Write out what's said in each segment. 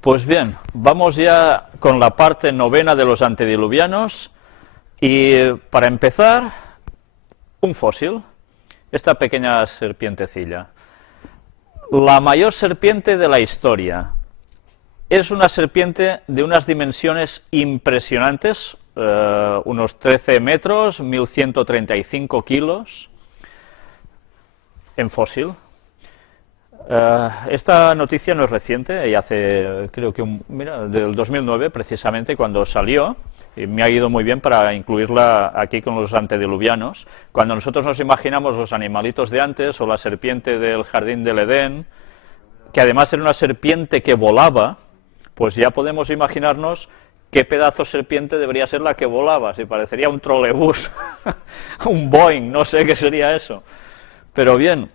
Pues bien, vamos ya con la parte novena de los antediluvianos y para empezar, un fósil, esta pequeña serpientecilla. La mayor serpiente de la historia. Es una serpiente de unas dimensiones impresionantes, unos 13 metros, 1135 kilos, en fósil. Esta noticia no es reciente, y hace, creo que, del 2009 precisamente, cuando salió, y me ha ido muy bien para incluirla aquí con los antediluvianos. Cuando nosotros nos imaginamos los animalitos de antes, o la serpiente del jardín del Edén, que además era una serpiente que volaba, pues ya podemos imaginarnos qué pedazo de serpiente debería ser la que volaba, si parecería un trolebús, un Boeing, no sé qué sería eso. Pero bien,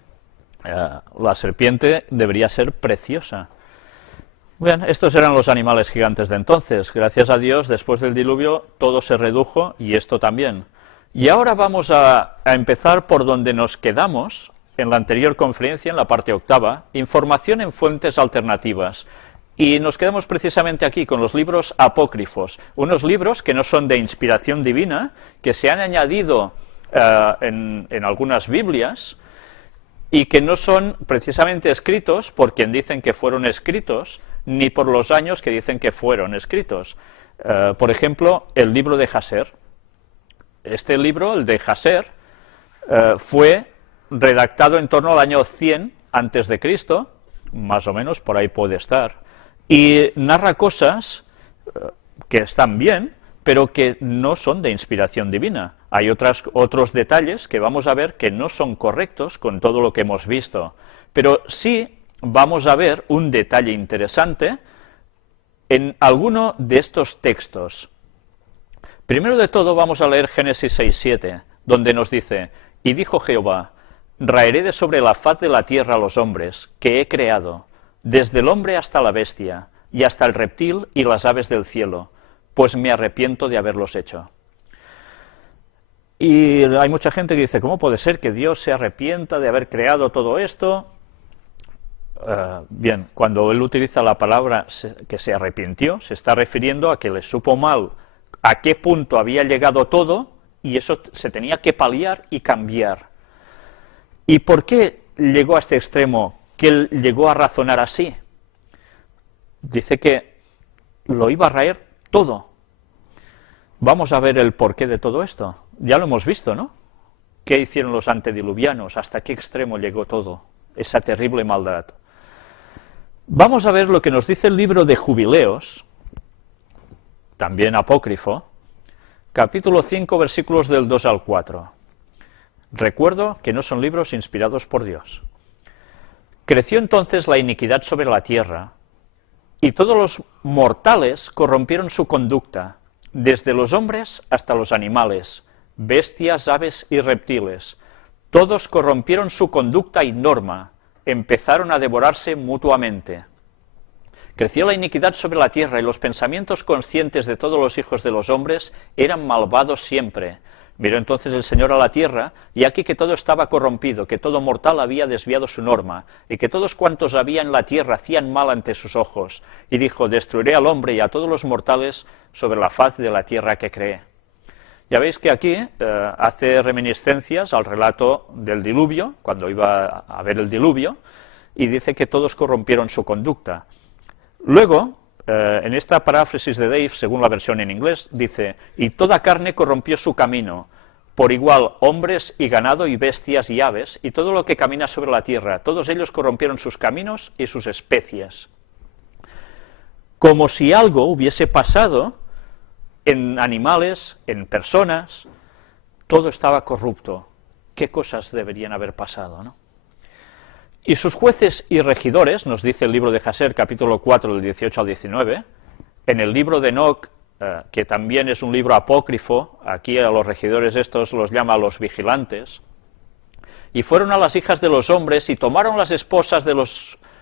la serpiente debería ser preciosa. Bien, estos eran los animales gigantes de entonces. Gracias a Dios, después del diluvio, todo se redujo y esto también. Y ahora vamos a empezar por donde nos quedamos en la anterior conferencia, en la parte octava, información en fuentes alternativas. Y nos quedamos precisamente aquí con los libros apócrifos, unos libros que no son de inspiración divina, que se han añadido en algunas Biblias, y que no son precisamente escritos por quien dicen que fueron escritos, ni por los años que dicen que fueron escritos. Por ejemplo, el libro de Jasher. Este libro, el de Jasher, fue redactado en torno al año 100 antes de Cristo, más o menos, por ahí puede estar, y narra cosas que están bien, pero que no son de inspiración divina. Hay otros detalles que vamos a ver que no son correctos con todo lo que hemos visto, pero sí vamos a ver un detalle interesante en alguno de estos textos. Primero de todo vamos a leer Génesis 6:7, donde nos dice: y dijo Jehová, raeré de sobre la faz de la tierra a los hombres que he creado, desde el hombre hasta la bestia, y hasta el reptil y las aves del cielo, pues me arrepiento de haberlos hecho. Y hay mucha gente que dice, ¿cómo puede ser que Dios se arrepienta de haber creado todo esto? Bien, cuando él utiliza la palabra que se arrepintió, se está refiriendo a que le supo mal a qué punto había llegado todo, y eso se tenía que paliar y cambiar. ¿Y por qué llegó a este extremo, que él llegó a razonar así? Dice que lo iba a raer todo. Vamos a ver el porqué de todo esto. Ya lo hemos visto, ¿no? ¿Qué hicieron los antediluvianos? ¿Hasta qué extremo llegó todo? Esa terrible maldad. Vamos a ver lo que nos dice el libro de Jubileos, también apócrifo, capítulo 5, versículos del 2 al 4. Recuerdo que no son libros inspirados por Dios. Creció entonces la iniquidad sobre la tierra, y todos los mortales corrompieron su conducta, desde los hombres hasta los animales, bestias, aves y reptiles. Todos corrompieron su conducta y norma, empezaron a devorarse mutuamente. Creció la iniquidad sobre la tierra, y los pensamientos conscientes de todos los hijos de los hombres eran malvados siempre. Miró entonces el Señor a la tierra, y aquí que todo estaba corrompido, que todo mortal había desviado su norma, y que todos cuantos había en la tierra hacían mal ante sus ojos. Y dijo, destruiré al hombre y a todos los mortales sobre la faz de la tierra que creé. Ya veis que aquí hace reminiscencias al relato del diluvio, cuando iba a haber el diluvio, y dice que todos corrompieron su conducta. Luego, en esta paráfrasis de Dave, según la versión en inglés, dice, y toda carne corrompió su camino, por igual hombres y ganado y bestias y aves, y todo lo que camina sobre la tierra, todos ellos corrompieron sus caminos y sus especies. Como si algo hubiese pasado en animales, en personas, todo estaba corrupto. ¿Qué cosas deberían haber pasado, no? Y sus jueces y regidores, nos dice el libro de Jasher, capítulo 4, del 18 al 19, en el libro de Enoc, que también es un libro apócrifo, aquí a los regidores estos los llama los vigilantes, y fueron a las hijas de los hombres y tomaron las esposas de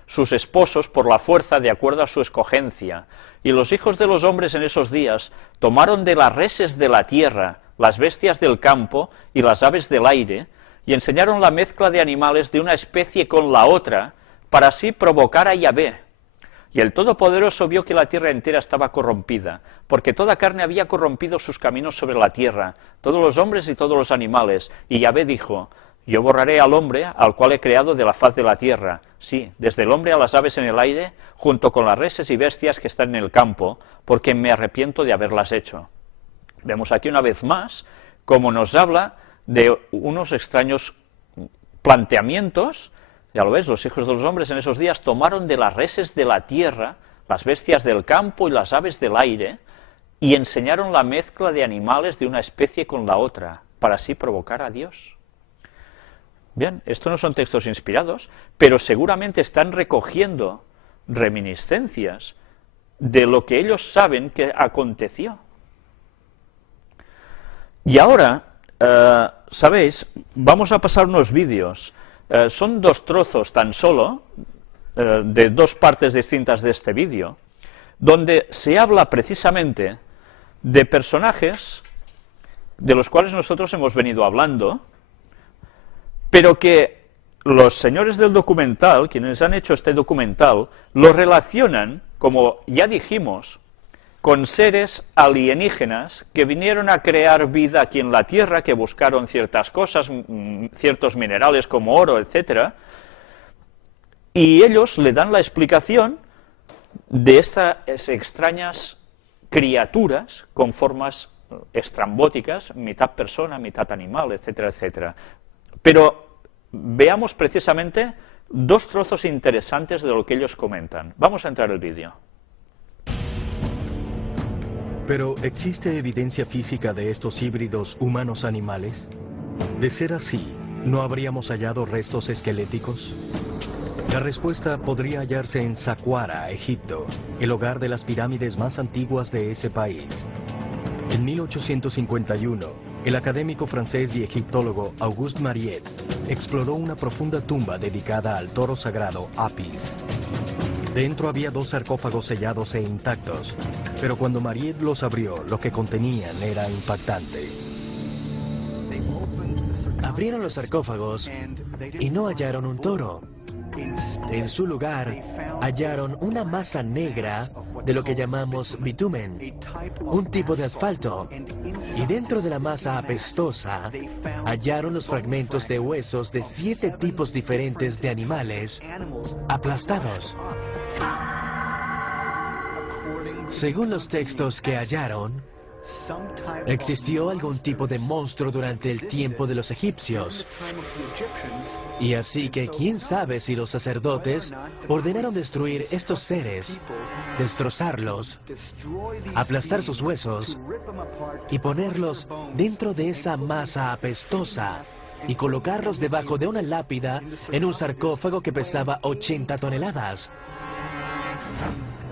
sus esposos por la fuerza de acuerdo a su escogencia, y los hijos de los hombres en esos días tomaron de las reses de la tierra, las bestias del campo y las aves del aire, y enseñaron la mezcla de animales de una especie con la otra, para así provocar a Yahvé. Y el Todopoderoso vio que la tierra entera estaba corrompida, porque toda carne había corrompido sus caminos sobre la tierra, todos los hombres y todos los animales. Y Yahvé dijo: yo borraré al hombre, al cual he creado de la faz de la tierra, sí, desde el hombre a las aves en el aire, junto con las reses y bestias que están en el campo, porque me arrepiento de haberlas hecho. Vemos aquí una vez más cómo nos habla de unos extraños planteamientos. Ya lo ves, los hijos de los hombres en esos días tomaron de las reses de la tierra, las bestias del campo y las aves del aire, y enseñaron la mezcla de animales de una especie con la otra, para así provocar a Dios. Bien, estos no son textos inspirados, pero seguramente están recogiendo reminiscencias de lo que ellos saben que aconteció. Y ahora, sabéis, vamos a pasar unos vídeos. Son dos trozos tan solo, de dos partes distintas de este vídeo, donde se habla precisamente de personajes de los cuales nosotros hemos venido hablando, pero que los señores del documental, quienes han hecho este documental, lo relacionan, como ya dijimos, con seres alienígenas que vinieron a crear vida aquí en la Tierra, que buscaron ciertas cosas, ciertos minerales como oro, etcétera, y ellos le dan la explicación de esas extrañas criaturas con formas estrambóticas, mitad persona, mitad animal, etcétera, etcétera. Pero veamos precisamente dos trozos interesantes de lo que ellos comentan. Vamos a entrar al vídeo. ¿Pero existe evidencia física de estos híbridos humanos-animales? De ser así, ¿no habríamos hallado restos esqueléticos? La respuesta podría hallarse en Saqqara, Egipto, el hogar de las pirámides más antiguas de ese país. En 1851, el académico francés y egiptólogo Auguste Mariette exploró una profunda tumba dedicada al toro sagrado Apis. Dentro había dos sarcófagos sellados e intactos, pero cuando Mariette los abrió, lo que contenían era impactante. Abrieron los sarcófagos y no hallaron un toro. En su lugar, hallaron una masa negra de lo que llamamos bitumen, un tipo de asfalto, y dentro de la masa apestosa hallaron los fragmentos de huesos de 7 tipos diferentes de animales aplastados. Según los textos que hallaron, existió algún tipo de monstruo durante el tiempo de los egipcios. Y así que quién sabe si los sacerdotes ordenaron destruir estos seres, destrozarlos, aplastar sus huesos y ponerlos dentro de esa masa apestosa y colocarlos debajo de una lápida en un sarcófago que pesaba 80 toneladas.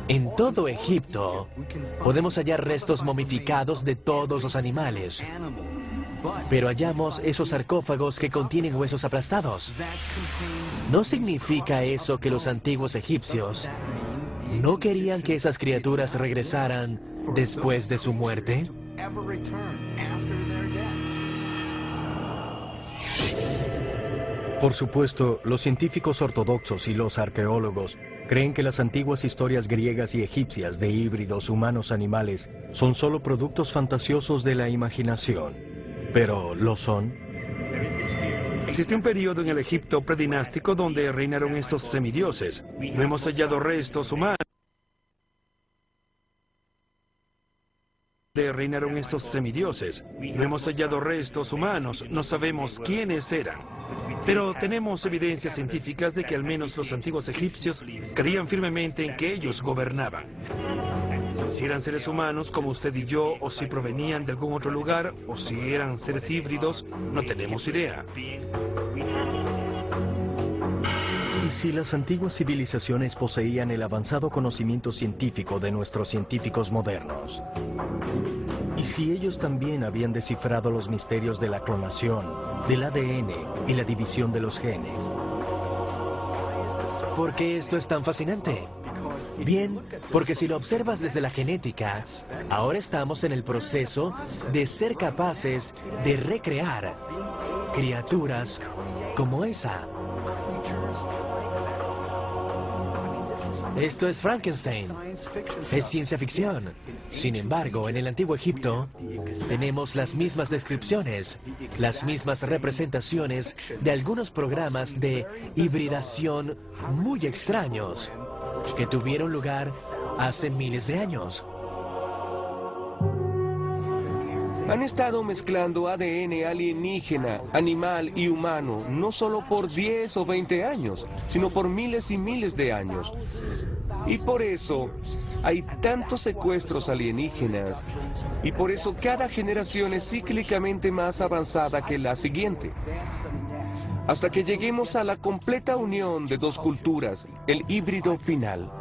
En todo Egipto podemos hallar restos momificados de todos los animales, pero hallamos esos sarcófagos que contienen huesos aplastados. ¿No significa eso que los antiguos egipcios no querían que esas criaturas regresaran después de su muerte? Por supuesto, los científicos ortodoxos y los arqueólogos creen que las antiguas historias griegas y egipcias de híbridos humanos-animales son solo productos fantasiosos de la imaginación. ¿Pero lo son? Existe un periodo en el Egipto predinástico donde reinaron estos semidioses. No hemos hallado restos humanos. Reinaron estos semidioses. No hemos hallado restos humanos. No sabemos quiénes eran. Pero tenemos evidencias científicas de que al menos los antiguos egipcios creían firmemente en que ellos gobernaban. Si eran seres humanos como usted y yo, o si provenían de algún otro lugar, o si eran seres híbridos, no tenemos idea. ¿Y si las antiguas civilizaciones poseían el avanzado conocimiento científico de nuestros científicos modernos? ¿Y si ellos también habían descifrado los misterios de la clonación, del ADN y la división de los genes? ¿Por qué esto es tan fascinante? Bien, porque si lo observas desde la genética, ahora estamos en el proceso de ser capaces de recrear criaturas como esa. Esto es Frankenstein. Es ciencia ficción. Sin embargo, en el antiguo Egipto tenemos las mismas descripciones, las mismas representaciones de algunos programas de hibridación muy extraños que tuvieron lugar hace miles de años. Han estado mezclando ADN alienígena, animal y humano, no solo por 10 o 20 años, sino por miles y miles de años. Y por eso hay tantos secuestros alienígenas, y por eso cada generación es cíclicamente más avanzada que la siguiente. Hasta que lleguemos a la completa unión de dos culturas, el híbrido final.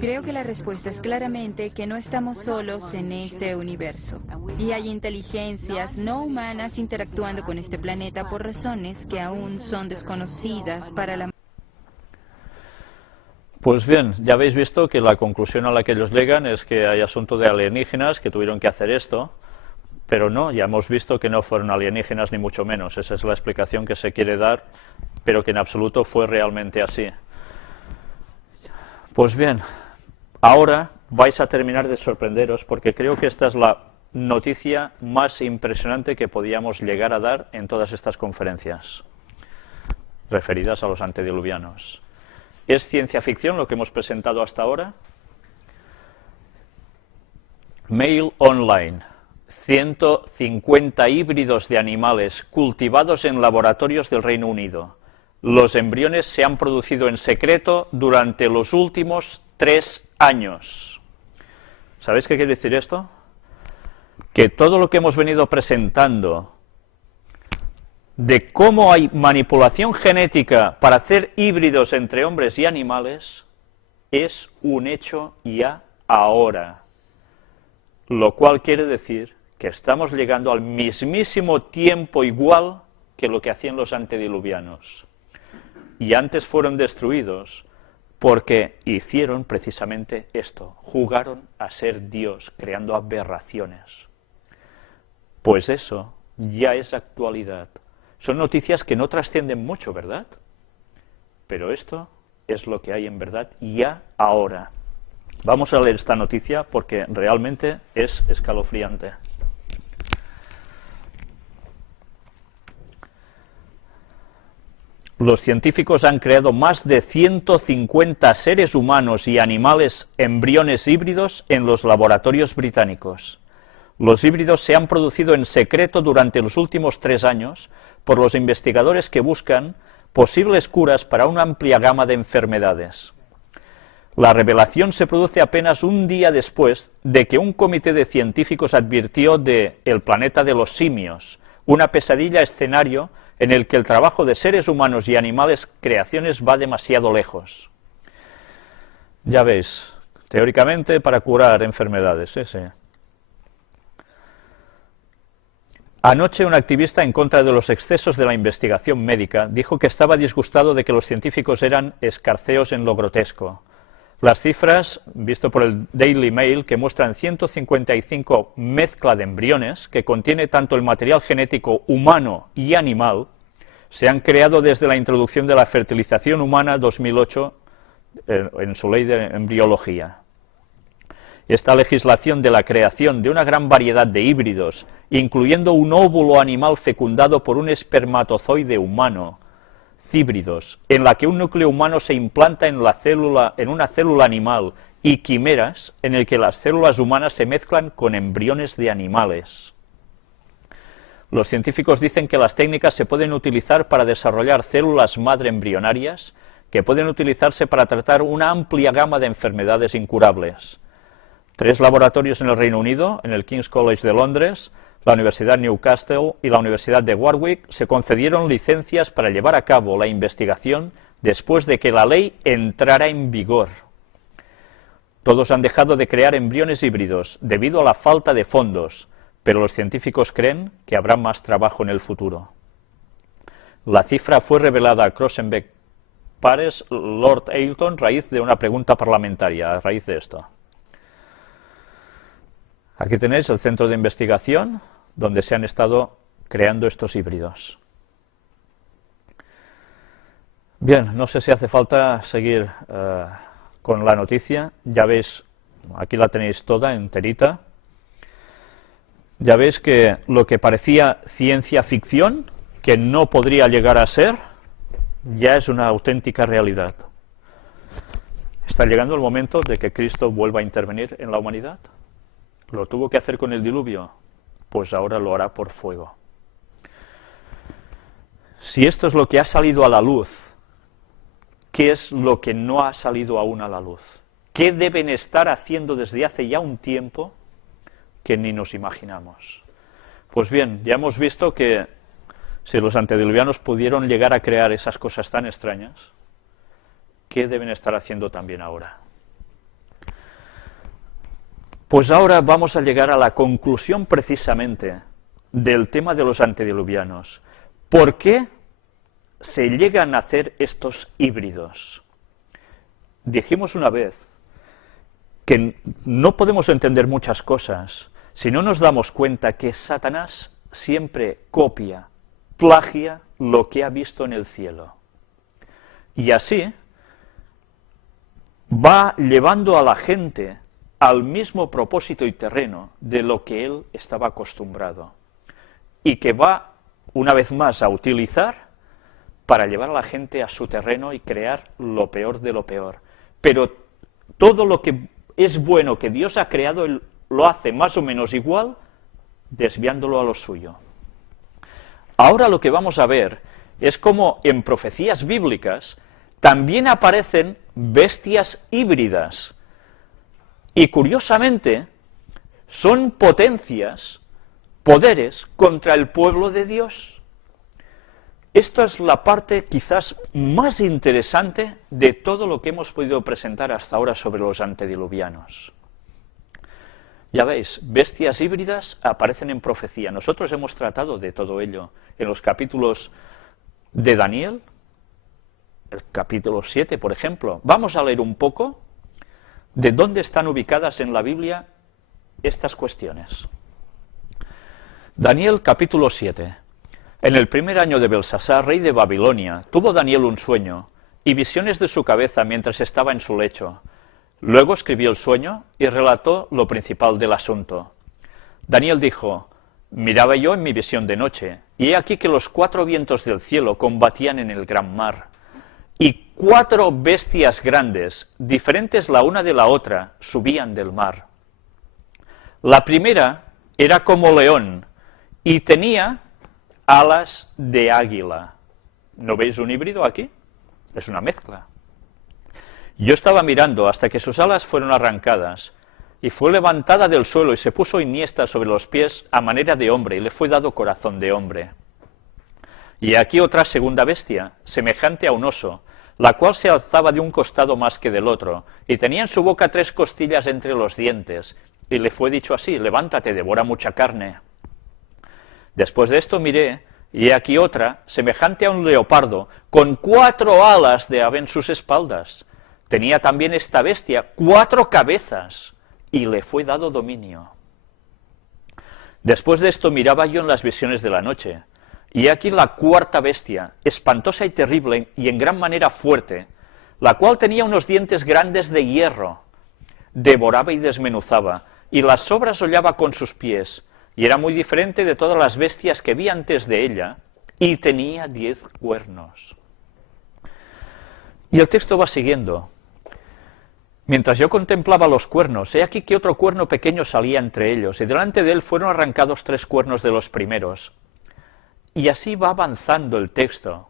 Creo que la respuesta es claramente que no estamos solos en este universo. Y hay inteligencias no humanas interactuando con este planeta por razones que aún son desconocidas para la... Pues bien, ya habéis visto que la conclusión a la que ellos llegan es que hay asunto de alienígenas que tuvieron que hacer esto, pero no, ya hemos visto que no fueron alienígenas ni mucho menos. Esa es la explicación que se quiere dar, pero que en absoluto fue realmente así. Pues bien, ahora vais a terminar de sorprenderos porque creo que esta es la noticia más impresionante que podíamos llegar a dar en todas estas conferencias referidas a los antediluvianos. ¿Es ciencia ficción lo que hemos presentado hasta ahora? Mail Online. 150 híbridos de animales cultivados en laboratorios del Reino Unido. Los embriones se han producido en secreto durante los últimos 3 años. ¿Sabéis qué quiere decir esto? Que todo lo que hemos venido presentando de cómo hay manipulación genética para hacer híbridos entre hombres y animales es un hecho ya ahora. Lo cual quiere decir que estamos llegando al mismísimo tiempo igual que lo que hacían los antediluvianos. Y antes fueron destruidos porque hicieron precisamente esto, jugaron a ser Dios, creando aberraciones. Pues eso ya es actualidad. Son noticias que no trascienden mucho, ¿verdad? Pero esto es lo que hay en verdad ya ahora. Vamos a leer esta noticia porque realmente es escalofriante. Los científicos han creado más de 150 seres humanos y animales embriones híbridos en los laboratorios británicos. Los híbridos se han producido en secreto durante los últimos 3 años por los investigadores que buscan posibles curas para una amplia gama de enfermedades. La revelación se produce apenas un día después de que un comité de científicos advirtió de El planeta de los simios, una pesadilla escenario en el que el trabajo de seres humanos y animales creaciones va demasiado lejos. Ya veis, teóricamente para curar enfermedades, sí. Anoche un activista en contra de los excesos de la investigación médica dijo que estaba disgustado de que los científicos eran escarceos en lo grotesco. Las cifras, visto por el Daily Mail, que muestran 155 mezcla de embriones, que contiene tanto el material genético humano y animal, se han creado desde la introducción de la fertilización humana 2008 en su ley de embriología. Esta legislación de la creación de una gran variedad de híbridos, incluyendo un óvulo animal fecundado por un espermatozoide humano, híbridos, en la que un núcleo humano se implanta en una célula animal, y quimeras, en el que las células humanas se mezclan con embriones de animales. Los científicos dicen que las técnicas se pueden utilizar para desarrollar células madre embrionarias, que pueden utilizarse para tratar una amplia gama de enfermedades incurables. 3 laboratorios en el Reino Unido, en el King's College de Londres, la Universidad Newcastle y la Universidad de Warwick, se concedieron licencias para llevar a cabo la investigación después de que la ley entrara en vigor. Todos han dejado de crear embriones híbridos debido a la falta de fondos, pero los científicos creen que habrá más trabajo en el futuro. La cifra fue revelada a Crossenbeck Pares Lord Ailton a raíz de una pregunta parlamentaria, a raíz de esto. Aquí tenéis el centro de investigación donde se han estado creando estos híbridos. Bien, no sé si hace falta seguir con la noticia. Ya veis, aquí la tenéis toda, enterita. Ya veis que lo que parecía ciencia ficción, que no podría llegar a ser, ya es una auténtica realidad. Está llegando el momento de que Cristo vuelva a intervenir en la humanidad. ¿Lo tuvo que hacer con el diluvio? Pues ahora lo hará por fuego. Si esto es lo que ha salido a la luz, ¿qué es lo que no ha salido aún a la luz? ¿Qué deben estar haciendo desde hace ya un tiempo que ni nos imaginamos? Pues bien, ya hemos visto que si los antediluvianos pudieron llegar a crear esas cosas tan extrañas, ¿qué deben estar haciendo también ahora? Pues ahora vamos a llegar a la conclusión precisamente del tema de los antediluvianos. ¿Por qué se llegan a hacer estos híbridos? Dijimos una vez que no podemos entender muchas cosas si no nos damos cuenta que Satanás siempre copia, plagia lo que ha visto en el cielo. Y así va llevando a la gente al mismo propósito y terreno de lo que él estaba acostumbrado, y que va una vez más a utilizar para llevar a la gente a su terreno y crear lo peor de lo peor. Pero todo lo que es bueno que Dios ha creado, él lo hace más o menos igual, desviándolo a lo suyo. Ahora lo que vamos a ver es cómo en profecías bíblicas también aparecen bestias híbridas. Y curiosamente, son potencias, poderes contra el pueblo de Dios. Esta es la parte quizás más interesante de todo lo que hemos podido presentar hasta ahora sobre los antediluvianos. Ya veis, bestias híbridas aparecen en profecía. Nosotros hemos tratado de todo ello en los capítulos de Daniel, el capítulo 7, por ejemplo. Vamos a leer un poco de dónde están ubicadas en la Biblia estas cuestiones. Daniel capítulo 7. En el primer año de Belsasar, rey de Babilonia, tuvo Daniel un sueño y visiones de su cabeza mientras estaba en su lecho. Luego escribió el sueño y relató lo principal del asunto. Daniel dijo: miraba yo en mi visión de noche, y he aquí que los 4 vientos del cielo combatían en el gran mar, y 4 bestias grandes, diferentes la una de la otra, subían del mar. La primera era como león, y tenía alas de águila. ¿No veis un híbrido aquí? Es una mezcla. Yo estaba mirando hasta que sus alas fueron arrancadas, y fue levantada del suelo y se puso enhiesta sobre los pies a manera de hombre, y le fue dado corazón de hombre. Y aquí otra segunda bestia, semejante a un oso, la cual se alzaba de un costado más que del otro, y tenía en su boca 3 costillas entre los dientes, y le fue dicho así: levántate, devora mucha carne. Después de esto miré, y he aquí otra, semejante a un leopardo, con 4 alas de ave en sus espaldas. Tenía también esta bestia 4 cabezas, y le fue dado dominio. Después de esto miraba yo en las visiones de la noche, y he aquí la 4ª bestia, espantosa y terrible, y en gran manera fuerte, la cual tenía unos dientes grandes de hierro, devoraba y desmenuzaba, y las sobras hollaba con sus pies, y era muy diferente de todas las bestias que vi antes de ella, y tenía 10 cuernos. Y el texto va siguiendo. Mientras yo contemplaba los cuernos, he aquí que otro cuerno pequeño salía entre ellos, y delante de él fueron arrancados 3 cuernos de los primeros. Y así va avanzando el texto,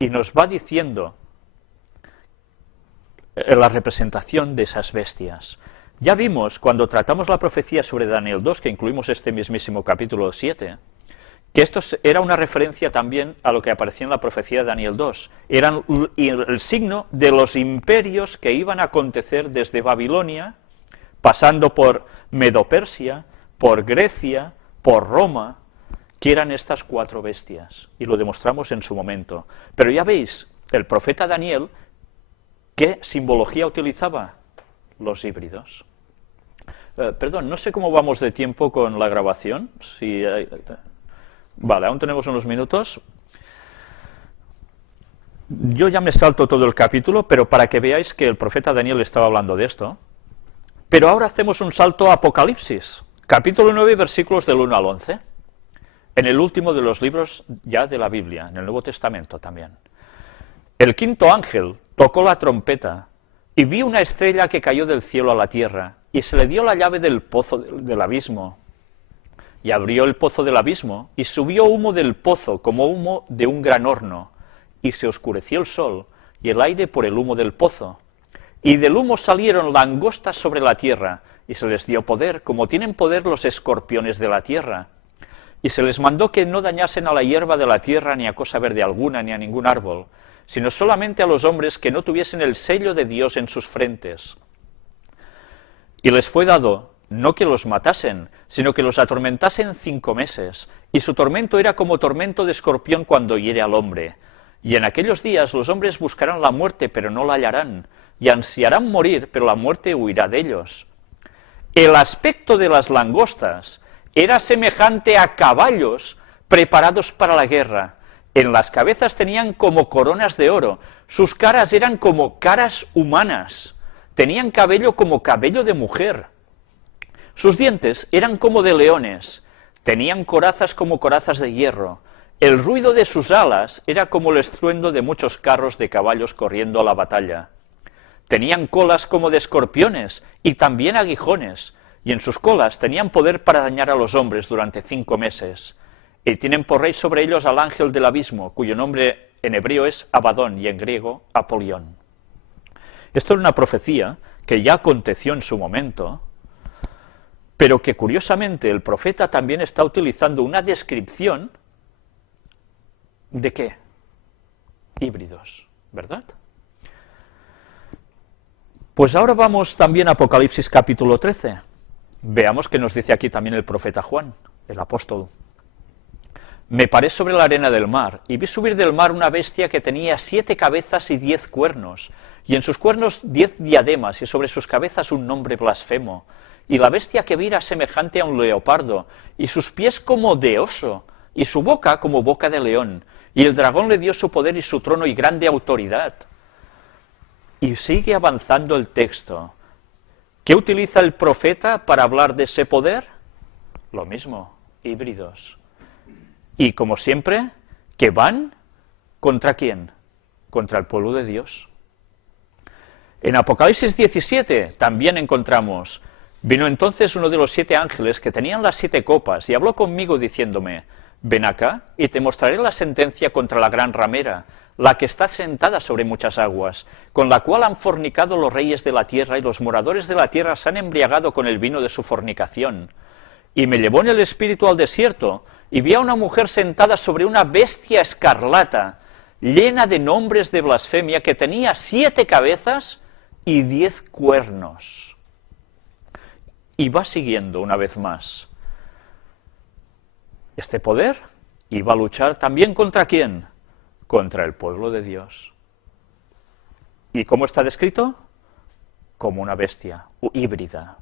y nos va diciendo la representación de esas bestias. Ya vimos, cuando tratamos la profecía sobre Daniel 2, que incluimos este mismísimo capítulo 7, que esto era una referencia también a lo que aparecía en la profecía de Daniel 2. Eran el signo de los imperios que iban a acontecer desde Babilonia, pasando por Medo-Persia, por Grecia, por Roma, que eran estas 4 bestias, y lo demostramos en su momento. Pero ya veis, el profeta Daniel, ¿qué simbología utilizaba? Los híbridos. Perdón, no sé cómo vamos de tiempo con la grabación. Vale, aún tenemos unos minutos. Yo ya me salto todo el capítulo, pero para que veáis que el profeta Daniel estaba hablando de esto. Pero ahora hacemos un salto a Apocalipsis, capítulo 9, versículos del 1 al 11, en el último de los libros ya de la Biblia, en el Nuevo Testamento también. El quinto ángel tocó la trompeta y vi una estrella que cayó del cielo a la tierra, y se le dio la llave del pozo del abismo. Y abrió el pozo del abismo, y subió humo del pozo como humo de un gran horno, y se oscureció el sol y el aire por el humo del pozo. Y del humo salieron langostas sobre la tierra, y se les dio poder, como tienen poder los escorpiones de la tierra. Y se les mandó que no dañasen a la hierba de la tierra, ni a cosa verde alguna, ni a ningún árbol, sino solamente a los hombres que no tuviesen el sello de Dios en sus frentes. Y les fue dado no que los matasen, sino que los atormentasen 5 meses, y su tormento era como tormento de escorpión cuando hiere al hombre. Y en aquellos días los hombres buscarán la muerte, pero no la hallarán, y ansiarán morir, pero la muerte huirá de ellos. El aspecto de las langostas era semejante a caballos preparados para la guerra. En las cabezas tenían como coronas de oro, sus caras eran como caras humanas, tenían cabello como cabello de mujer. Sus dientes eran como de leones, tenían corazas como corazas de hierro. El ruido de sus alas era como el estruendo de muchos carros de caballos corriendo a la batalla. Tenían colas como de escorpiones y también aguijones, y en sus colas tenían poder para dañar a los hombres durante 5 meses. Y tienen por rey sobre ellos al ángel del abismo, cuyo nombre en hebreo es Abadón y en griego Apolión. Esto es una profecía que ya aconteció en su momento, pero que curiosamente el profeta también está utilizando una descripción ¿de qué? Híbridos, ¿verdad? Pues ahora vamos también a Apocalipsis capítulo 13. Veamos qué nos dice aquí también el profeta Juan, el apóstol. Me paré sobre la arena del mar, y vi subir del mar una bestia que tenía 7 cabezas y 10 cuernos, y en sus cuernos 10 diademas, y sobre sus cabezas un nombre blasfemo. Y la bestia que vi era semejante a un leopardo, y sus pies como de oso, y su boca como boca de león. Y el dragón le dio su poder y su trono y grande autoridad. Y sigue avanzando el texto. ¿Qué utiliza el profeta para hablar de ese poder? Lo mismo, híbridos. Y como siempre, ¿que van? ¿Contra quién? Contra el pueblo de Dios. En Apocalipsis 17 también encontramos: vino entonces uno de los 7 ángeles que tenían las 7 copas y habló conmigo diciéndome: ven acá y te mostraré la sentencia contra la gran ramera, la que está sentada sobre muchas aguas, con la cual han fornicado los reyes de la tierra, y los moradores de la tierra se han embriagado con el vino de su fornicación. Y me llevó en el espíritu al desierto, y vi a una mujer sentada sobre una bestia escarlata, llena de nombres de blasfemia, que tenía 7 cabezas y 10 cuernos. Y va siguiendo una vez más. Este poder iba a luchar también ¿contra quién? Contra el pueblo de Dios. ¿Y cómo está descrito? Como una bestia híbrida.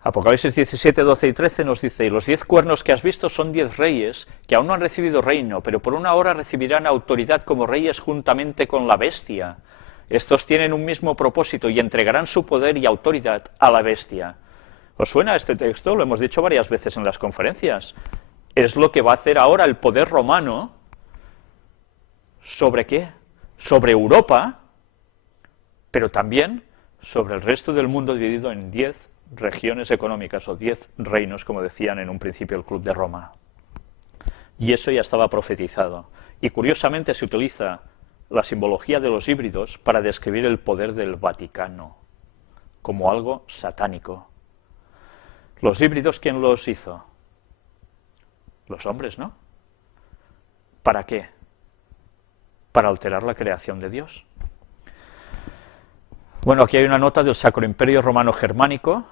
Apocalipsis 17, 12 y 13 nos dice: y los 10 cuernos que has visto son 10 reyes que aún no han recibido reino, pero por una hora recibirán autoridad como reyes juntamente con la bestia. Estos tienen un mismo propósito y entregarán su poder y autoridad a la bestia. ¿Os suena este texto? Lo hemos dicho varias veces en las conferencias. Es lo que va a hacer ahora el poder romano. ¿Sobre qué? Sobre Europa, pero también sobre el resto del mundo dividido en 10 regiones económicas o 10 reinos, como decían en un principio el Club de Roma. Y eso ya estaba profetizado. Y curiosamente se utiliza la simbología de los híbridos para describir el poder del Vaticano como algo satánico. Los híbridos, ¿quién los hizo? Los hombres, ¿no? ¿Para qué? Para alterar la creación de Dios. Bueno, aquí hay una nota del Sacro Imperio Romano Germánico,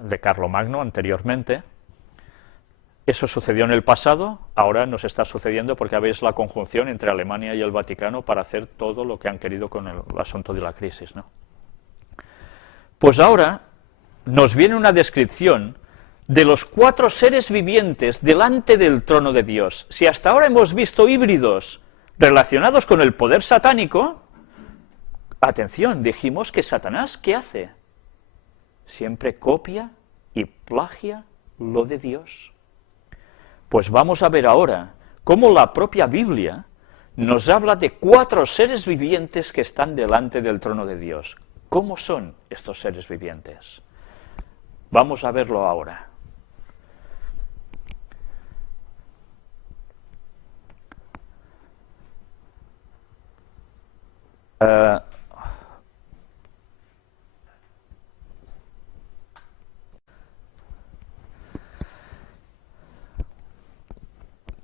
de Carlomagno anteriormente. Eso sucedió en el pasado, ahora nos está sucediendo porque veis la conjunción entre Alemania y el Vaticano para hacer todo lo que han querido con el asunto de la crisis, ¿no? Pues ahora nos viene una descripción de los 4 seres vivientes delante del trono de Dios. Si hasta ahora hemos visto híbridos, Relacionados con el poder satánico, atención, dijimos que Satanás, ¿qué hace? Siempre copia y plagia lo de Dios. Pues vamos a ver ahora cómo la propia Biblia nos habla de 4 seres vivientes que están delante del trono de Dios. ¿Cómo son estos seres vivientes? Vamos a verlo ahora.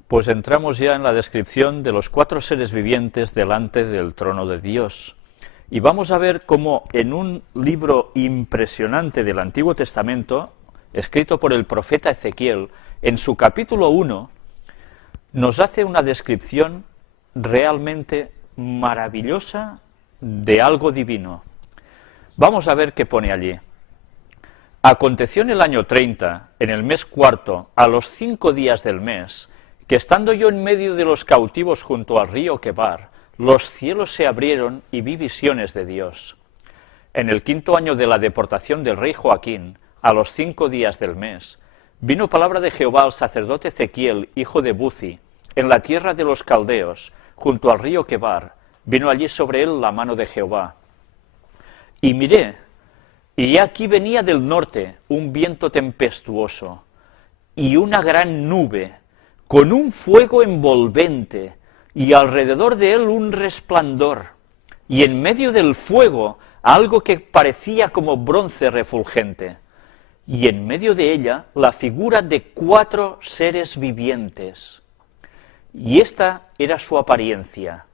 Pues entramos ya en la descripción de los 4 seres vivientes delante del trono de Dios. Y vamos a ver cómo en un libro impresionante del Antiguo Testamento, escrito por el profeta Ezequiel, en su capítulo 1, nos hace una descripción realmente maravillosa de algo divino. Vamos a ver qué pone allí. Aconteció en el año 30, en el mes cuarto, a los 5 días del mes, que estando yo en medio de los cautivos junto al río Quebar, los cielos se abrieron y vi visiones de Dios. En el 5.º año de la deportación del rey Joaquín, a los 5 días del mes, vino palabra de Jehová al sacerdote Ezequiel, hijo de Buzi, en la tierra de los caldeos, junto al río Quebar, vino allí sobre él la mano de Jehová. Y miré, y aquí venía del norte un viento tempestuoso, y una gran nube, con un fuego envolvente, y alrededor de él un resplandor, y en medio del fuego algo que parecía como bronce refulgente, y en medio de ella la figura de 4 seres vivientes. Y esta era su apariencia.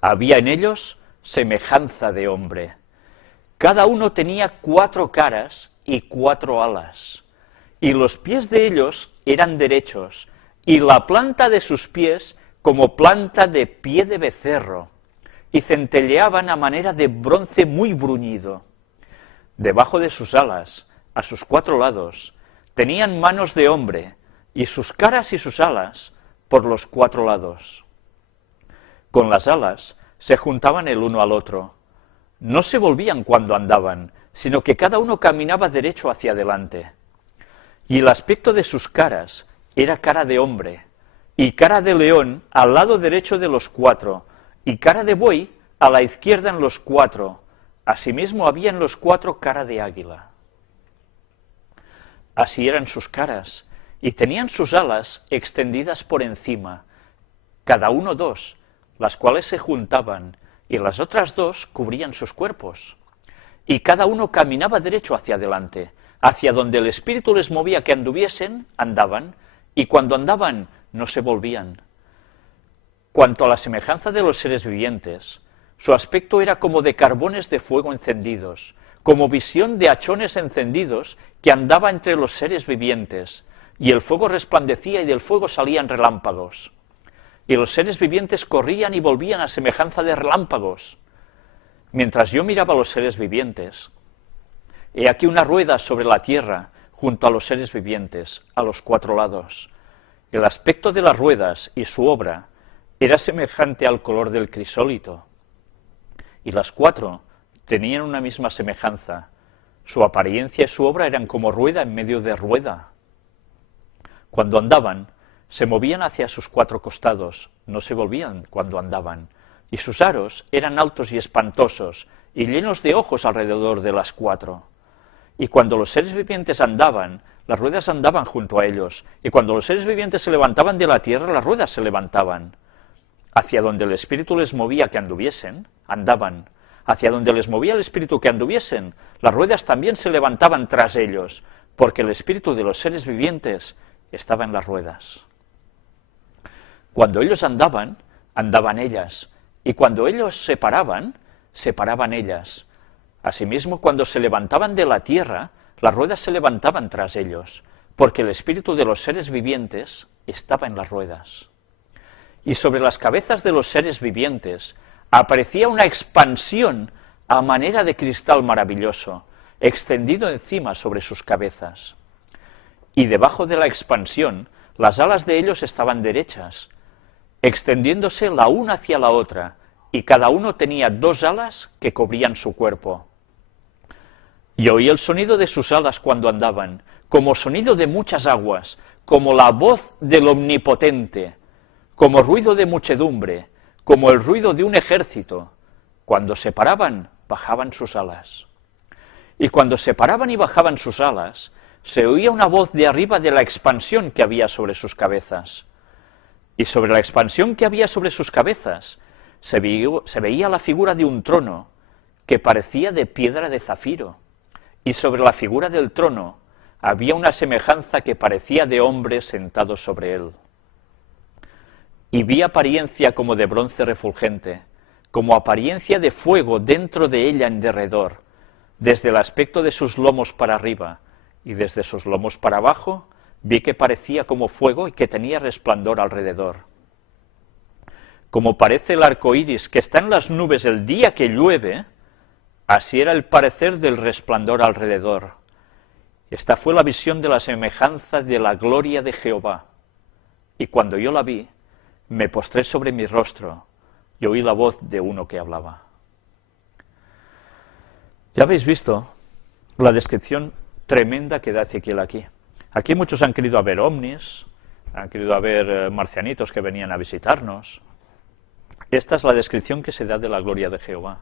Había en ellos semejanza de hombre. Cada uno tenía 4 caras y 4 alas, y los pies de ellos eran derechos, y la planta de sus pies como planta de pie de becerro, y centelleaban a manera de bronce muy bruñido. Debajo de sus alas, a sus 4 lados, tenían manos de hombre, y sus caras y sus alas por los 4 lados. Con las alas se juntaban el uno al otro. No se volvían cuando andaban, sino que cada uno caminaba derecho hacia adelante. Y el aspecto de sus caras era cara de hombre, y cara de león al lado derecho de los 4, y cara de buey a la izquierda en los 4. Asimismo había en los 4 cara de águila. Así eran sus caras, y tenían sus alas extendidas por encima, cada uno 2, las cuales se juntaban, y las otras 2 cubrían sus cuerpos. Y cada uno caminaba derecho hacia adelante, hacia donde el Espíritu les movía que anduviesen, andaban, y cuando andaban no se volvían. Cuanto a la semejanza de los seres vivientes, su aspecto era como de carbones de fuego encendidos, como visión de hachones encendidos que andaba entre los seres vivientes, y el fuego resplandecía y del fuego salían relámpagos. Y los seres vivientes corrían y volvían a semejanza de relámpagos. Mientras yo miraba a los seres vivientes, he aquí una rueda sobre la tierra junto a los seres vivientes, a los 4 lados. El aspecto de las ruedas y su obra era semejante al color del crisólito. Y las 4 tenían una misma semejanza. Su apariencia y su obra eran como rueda en medio de rueda. Cuando andaban, se movían hacia sus 4 costados, no se volvían cuando andaban, y sus aros eran altos y espantosos, y llenos de ojos alrededor de las 4. Y cuando los seres vivientes andaban, las ruedas andaban junto a ellos, y cuando los seres vivientes se levantaban de la tierra, las ruedas se levantaban. Hacia donde el Espíritu les movía que anduviesen, andaban. Hacia donde les movía el Espíritu que anduviesen, las ruedas también se levantaban tras ellos, porque el Espíritu de los seres vivientes estaba en las ruedas. Cuando ellos andaban, andaban ellas, y cuando ellos se paraban, se paraban ellas. Asimismo, cuando se levantaban de la tierra, las ruedas se levantaban tras ellos, porque el espíritu de los seres vivientes estaba en las ruedas. Y sobre las cabezas de los seres vivientes aparecía una expansión a manera de cristal maravilloso, extendido encima sobre sus cabezas. Y debajo de la expansión, las alas de ellos estaban derechas. extendiéndose la una hacia la otra, y cada uno tenía 2 alas que cubrían su cuerpo. Y oí el sonido de sus alas cuando andaban, como sonido de muchas aguas, como la voz del Omnipotente, como ruido de muchedumbre, como el ruido de un ejército. Cuando se paraban, bajaban sus alas. Y cuando se paraban y bajaban sus alas, se oía una voz de arriba de la expansión que había sobre sus cabezas. Y sobre la expansión que había sobre sus cabezas, se veía la figura de un trono que parecía de piedra de zafiro. Y sobre la figura del trono había una semejanza que parecía de hombre sentado sobre él. Y vi apariencia como de bronce refulgente, como apariencia de fuego dentro de ella en derredor, desde el aspecto de sus lomos para arriba, y desde sus lomos para abajo, vi que parecía como fuego y que tenía resplandor alrededor. Como parece el arco iris que está en las nubes el día que llueve, así era el parecer del resplandor alrededor. Esta fue la visión de la semejanza de la gloria de Jehová. Y cuando yo la vi, me postré sobre mi rostro y oí la voz de uno que hablaba. Ya habéis visto la descripción tremenda que da Ezequiel aquí. Aquí muchos han querido ver ovnis, han querido ver marcianitos que venían a visitarnos. Esta es la descripción que se da de la gloria de Jehová,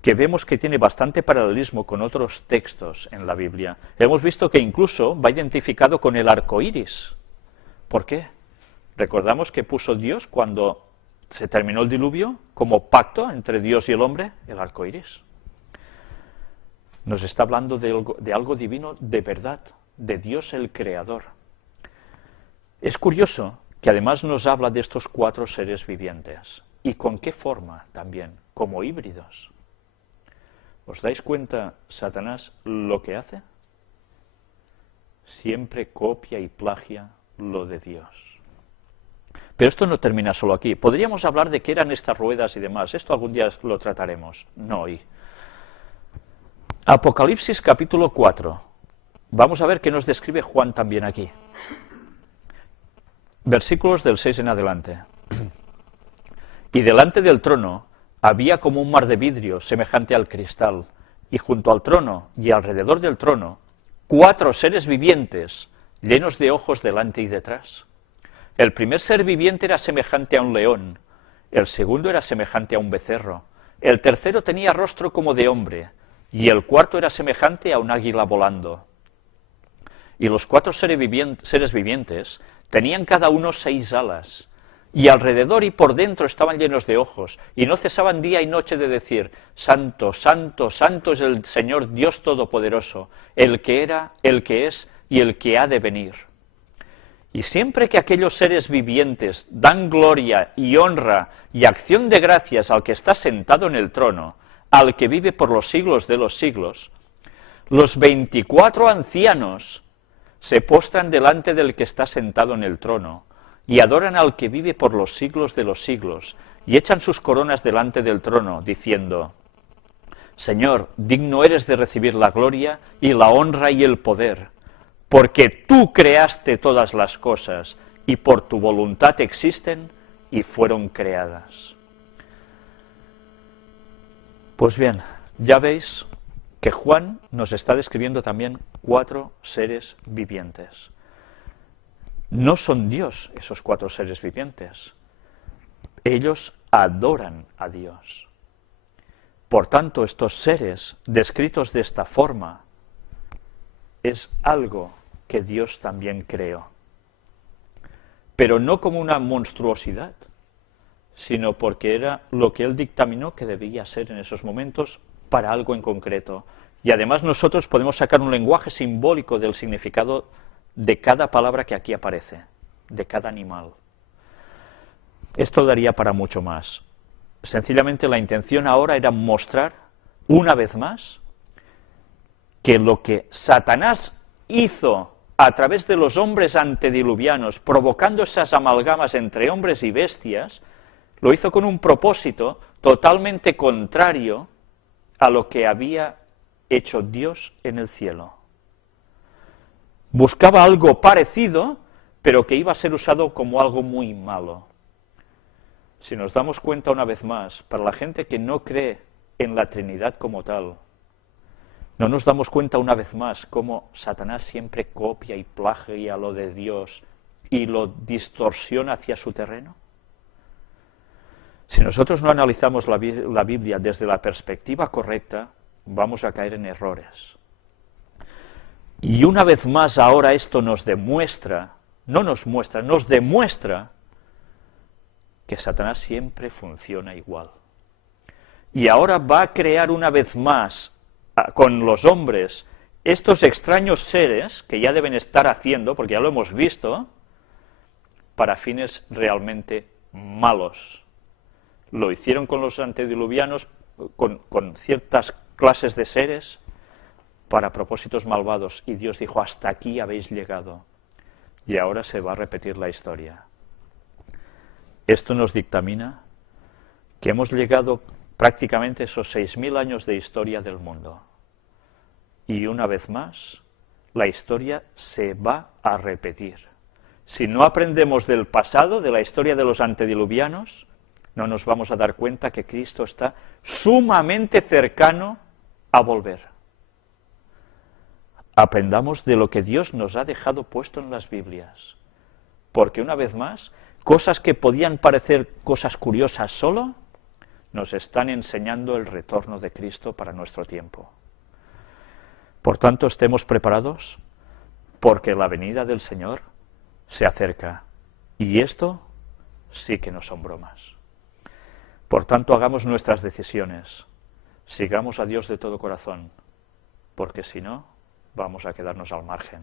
que vemos que tiene bastante paralelismo con otros textos en la Biblia. Hemos visto que incluso va identificado con el arco iris. ¿Por qué? Recordamos que puso Dios, cuando se terminó el diluvio, como pacto entre Dios y el hombre, el arco iris. Nos está hablando de algo divino de verdad, de Dios el Creador. Es curioso que además nos habla de estos 4 seres vivientes. ¿Y con qué forma también? Como híbridos. ¿Os dais cuenta, Satanás, lo que hace? Siempre copia y plagia lo de Dios. Pero esto no termina solo aquí. Podríamos hablar de qué eran estas ruedas y demás. Esto algún día lo trataremos, no hoy. Apocalipsis capítulo 4. Vamos a ver qué nos describe Juan también aquí. Versículos del 6 en adelante. Y delante del trono había como un mar de vidrio semejante al cristal, y junto al trono y alrededor del trono 4 seres vivientes llenos de ojos delante y detrás. El primer ser viviente era semejante a un león, el segundo era semejante a un becerro, el tercero tenía rostro como de hombre, y el cuarto era semejante a un águila volando. Y los 4 seres vivientes tenían cada uno 6 alas, y alrededor y por dentro estaban llenos de ojos, y no cesaban día y noche de decir: Santo, santo, santo es el Señor Dios Todopoderoso, el que era, el que es y el que ha de venir. Y siempre que aquellos seres vivientes dan gloria y honra y acción de gracias al que está sentado en el trono, al que vive por los siglos de los siglos, los 24 ancianos se postran delante del que está sentado en el trono, y adoran al que vive por los siglos de los siglos, y echan sus coronas delante del trono, diciendo: Señor, digno eres de recibir la gloria y la honra y el poder, porque tú creaste todas las cosas, y por tu voluntad existen y fueron creadas. Pues bien, ya veis que Juan nos está describiendo también 4 seres vivientes. No son Dios esos 4 seres vivientes. Ellos adoran a Dios. Por tanto, estos seres descritos de esta forma es algo que Dios también creó. Pero no como una monstruosidad, sino porque era lo que Él dictaminó que debía ser en esos momentos para algo en concreto. Y además nosotros podemos sacar un lenguaje simbólico del significado de cada palabra que aquí aparece, de cada animal. Esto daría para mucho más. Sencillamente la intención ahora era mostrar, una vez más, que lo que Satanás hizo a través de los hombres antediluvianos, provocando esas amalgamas entre hombres y bestias, lo hizo con un propósito totalmente contrario a lo que había hecho Dios en el cielo. Buscaba algo parecido, pero que iba a ser usado como algo muy malo. si nos damos cuenta una vez más, para la gente que no cree en la Trinidad como tal, ¿no nos damos cuenta una vez más cómo Satanás siempre copia y plagia lo de Dios y lo distorsiona hacia su terreno? Si nosotros no analizamos la Biblia desde la perspectiva correcta, vamos a caer en errores. Y una vez más ahora esto nos demuestra, nos demuestra que Satanás siempre funciona igual. Y ahora va a crear una vez más con los hombres estos extraños seres que ya deben estar haciendo, porque ya lo hemos visto, para fines realmente malos. Lo hicieron con los antediluvianos, con ciertas clases de seres, para propósitos malvados, y Dios dijo, hasta aquí habéis llegado, y ahora se va a repetir la historia. Esto nos dictamina que hemos llegado prácticamente esos 6.000 años de historia del mundo, y una vez más, la historia se va a repetir. Si no aprendemos del pasado, de la historia de los antediluvianos, no nos vamos a dar cuenta que Cristo está sumamente cercano a volver. Aprendamos de lo que Dios nos ha dejado puesto en las Biblias, porque una vez más, cosas que podían parecer cosas curiosas solo, nos están enseñando el retorno de Cristo para nuestro tiempo. Por tanto, estemos preparados, porque la venida del Señor se acerca, y esto sí que no son bromas. Por tanto, hagamos nuestras decisiones, sigamos a Dios de todo corazón, porque si no, vamos a quedarnos al margen.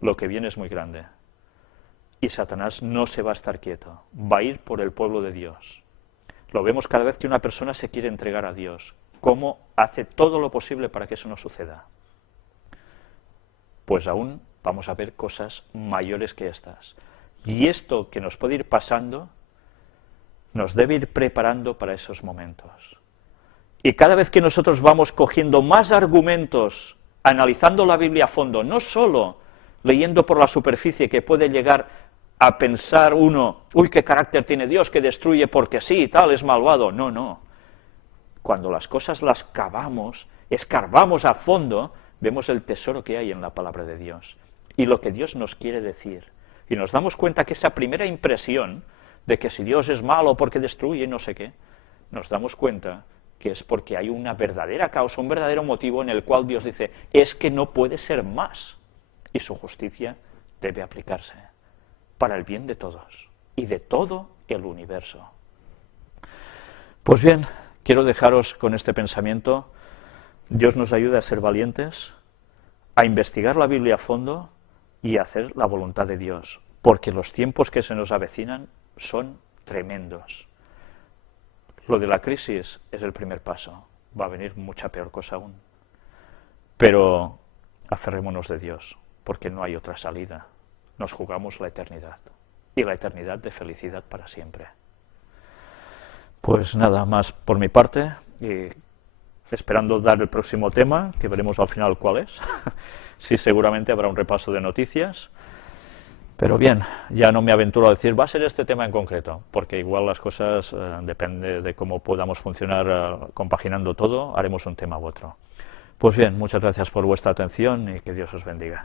Lo que viene es muy grande, y Satanás no se va a estar quieto, va a ir por el pueblo de Dios. Lo vemos cada vez que una persona se quiere entregar a Dios, cómo hace todo lo posible para que eso no suceda. Pues aún vamos a ver cosas mayores que estas. Y esto que nos puede ir pasando, nos debe ir preparando para esos momentos. Y cada vez que nosotros vamos cogiendo más argumentos, analizando la Biblia a fondo, no solo leyendo por la superficie, que puede llegar a pensar uno, uy, qué carácter tiene Dios, que destruye porque sí y tal, es malvado. No, no. Cuando las cosas las cavamos, escarbamos a fondo, vemos el tesoro que hay en la palabra de Dios y lo que Dios nos quiere decir. Y nos damos cuenta que esa primera impresión de que si Dios es malo porque destruye no sé qué, nos damos cuenta que es porque hay una verdadera causa, un verdadero motivo en el cual Dios dice, es que no puede ser más, y su justicia debe aplicarse para el bien de todos y de todo el universo. Pues bien, quiero dejaros con este pensamiento. Dios nos ayude a ser valientes, a investigar la Biblia a fondo y a hacer la voluntad de Dios, porque los tiempos que se nos avecinan son tremendos. Lo de la crisis es el primer paso, va a venir mucha peor cosa aún. Pero aferrémonos de Dios, porque no hay otra salida. Nos jugamos la eternidad, y la eternidad de felicidad para siempre. Pues nada más por mi parte, y esperando dar el próximo tema, que veremos al final cuál es. Sí, seguramente habrá un repaso de noticias. Pero bien, ya no me aventuro a decir, va a ser este tema en concreto, porque igual las cosas, depende de cómo podamos funcionar compaginando todo, haremos un tema u otro. Pues bien, muchas gracias por vuestra atención y que Dios os bendiga.